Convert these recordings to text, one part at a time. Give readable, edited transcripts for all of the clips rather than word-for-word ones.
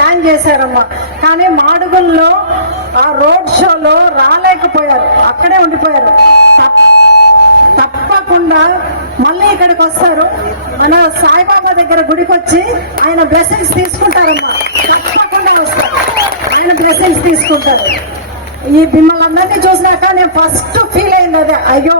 Plan చేశారమ్మా. కానీ మాడుగుల్లో ఆ road షోలో రాలేకపోయారు, అక్కడే ఉండిపోయారు. తప్పకుండా మళ్ళీ ఇక్కడికి వస్తారు. మన సాయిబాబా దగ్గర గుడికి వచ్చి ఆయన బ్లెస్సింగ్స్ తీసుకుంటారమ్మా. తప్పకుండా వస్తారు, ఆయన బ్లెస్సింగ్స్ తీసుకుంటారు. ఈ మిమ్మల్ని అందరినీ చూసినాక నేను ఫస్ట్ ఫీల్ అయింది అదే, అయ్యో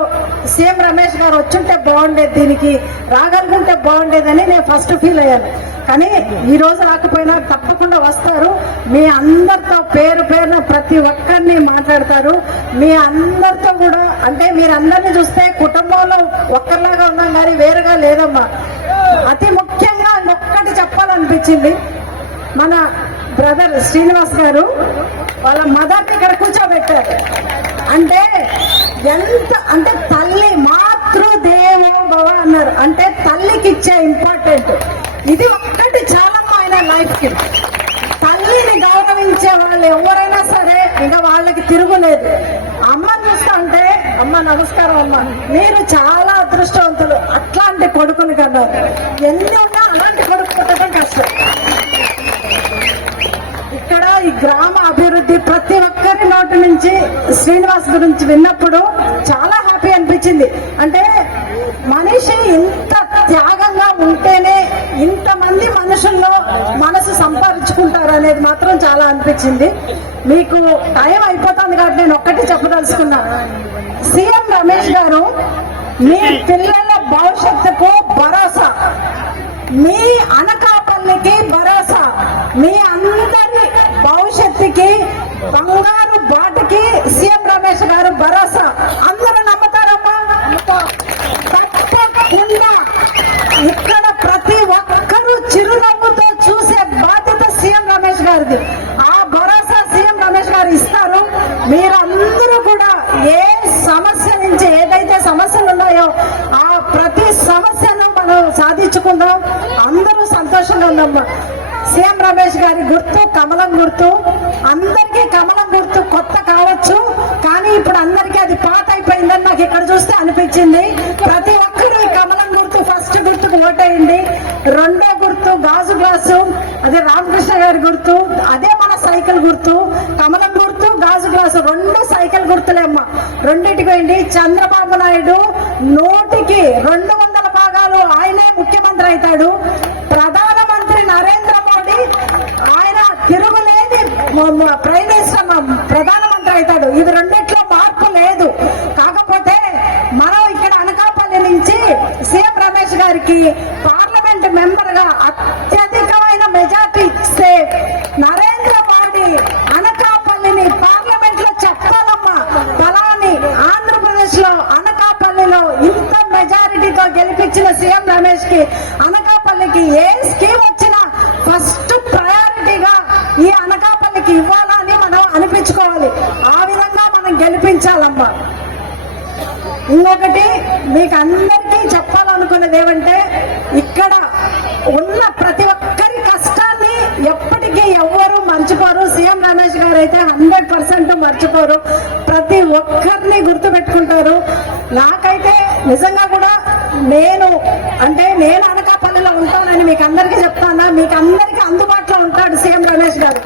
సీఎం రమేష్ గారు వచ్చుంటే బాగుండేది, దీనికి రాగలుగుంటే బాగుండేదని నేను ఫస్ట్ ఫీల్ అయ్యాను. కానీ ఈ రోజు రాకపోయినా తప్పకుండా వస్తారు. మీ అందరితో పేరు పేరున ప్రతి ఒక్కరిని మాట్లాడతారు. మీ అందరితో కూడా, అంటే మీరందరినీ చూస్తే కుటుంబంలో ఒక్కరిలాగా ఉన్నాం కానీ వేరుగా లేదమ్మా. అతి ముఖ్యంగా ఒక్కటి చెప్పాలనిపించింది, మన బ్రదర్ శ్రీనివాస్ గారు వాళ్ళ మదర్ని ఇక్కడ కూర్చోబెట్టారు. అంటే ఎంత అంటే తల్లి మాతృదేవో భవ అన్నారు. అంటే తల్లికి ఇచ్చే ఇంపార్టెంట్ ఇది ఒక్కటి చాలా ఆయన లైఫ్ కి. తల్లిని గౌరవించే వాళ్ళు ఎవరైనా సరే ఇంకా వాళ్ళకి తిరుగులేదు. అమ్మని చూస్తా అంటే, అమ్మ నమస్కారం అమ్మ, మీరు చాలా అదృష్టవంతులు, అట్లాంటి కొడుకుని కన్నారు. ఎన్ని ఉన్నా అలాంటి కొడుకు పుట్టడం కష్టం. ఇక్కడ ఈ గ్రామ అభివృద్ధి ప్రతి ఒక్కరి నోటి నుంచి శ్రీనివాస్ గురించి విన్నప్పుడు చాలా హ్యాపీ అనిపించింది. అంటే మనిషి ఇంత త్యాగంగా ఉంటేనే ఇంతమంది మనుషుల్లో మనసు సంపాదించుకుంటారు అనేది మాత్రం చాలా అనిపించింది. మీకు టైం అయిపోతుంది కాబట్టి నేను ఒక్కటి చెప్పదలుచుకున్నా. సీఎం రమేష్ గారు మీ పిల్లల భవిష్యత్తుకు భరోసా, మీ అనకాపల్లికి భరోసా, మీ అందరి భవిష్యత్తుకి బంగారు బాటకి సీఎం రమేష్ గారు భరోసా. అందరూ నమ్ముతారమ్మా? తప్పకుండా. ఇక్కడ ప్రతి ఒక్కరూ చిరునవ్వుతో చూసే బాధ్యత సీఎం రమేష్ గారిది. ఆ భరోసా సీఎం రమేష్ గారు ఇస్తారు. మీరందరూ కూడా ఏ సమస్య నుంచి ఏదైతే సమస్యలు ఉన్నాయో ఆ ప్రతి సమస్యను మనం సాధించుకుందాం. అందరూ సంతోషంగా ఉందమ్మా. సీఎం రమేష్ గారి గుర్తు కమలం గుర్తు. అందరికీ కమలం గుర్తు కొత్త కావచ్చు, కానీ ఇప్పుడు అందరికీ అది పాత అయిపోయిందని నాకు ఇక్కడ చూస్తే అనిపించింది. ప్రతి ఒక్కరు ఈ కమలం గుర్తు ఫస్ట్ గుర్తుకు ఓటేయండి. రెండో గుర్తు గాజు గ్లాసు, అదే రామకృష్ణ గారి గుర్తు, అదే మన సైకిల్ గుర్తు. కమలం గుర్తు గాజు గ్లాసు రెండు సైకిల్ గుర్తులేమ్మా. రెండింటికి వేయండి. చంద్రబాబు నాయుడు 100కి 200 భాగాలు ఆయనే ముఖ్యమంత్రి అవుతాడు. ప్రధానమంత్రి నరేంద్ర మోడీ ఆయన తిరుగులేని ప్రైమ్ మినిస్టర్ ప్రధానమంత్రి అవుతాడు. ఇది రెండిట్లో మార్పు లేదు. కాకపోతే మనం ఇక్కడ అనకాపల్లి నుంచి సీఎం రమేష్ గారికి పార్లమెంట్ మెంబర్ గా అత్యధికమైన మెజార్టీ ఇస్తే నరేంద్ర మోడీ అనకాపల్లిని పార్లమెంట్ లో చెప్పాలమ్మా, ఫలాని ఆంధ్రప్రదేశ్ లో అనకాపల్లిలో ఇంత మెజారిటీతో గెలిపించిన సీఎం రమేష్ కి అనకాపల్లికి ఏ స్కీమ్ వచ్చినా ఫస్ట్ ప్రయారిటీగా ఈ అనకాపల్లికి ఇవ్వాలని మనం అనిపించుకోవాలి. ఆ విధంగా మనం గెలిపించాలమ్మా. ఇంకొకటి మీకు అందరికీ చెప్పాలనుకున్నది ఏమంటే, ఇక్కడ ఉన్న ప్రతి ఒక్కరి కష్టాన్ని ఎప్పటికీ ఎవ్వరూ మర్చిపోరు. సీఎం రమేష్ గారు అయితే 100% మర్చిపోరు. ప్రతి ఒక్కరిని గుర్తు పెట్టుకుంటారు. నాకైతే నిజంగా కూడా నేను అనకాపల్లిలో ఉంటానని మీకు అందరికీ చెప్తానా, మీకు అందరికీ అందుబాటులో ఉంటాడు సీఎం రమేష్ గారు.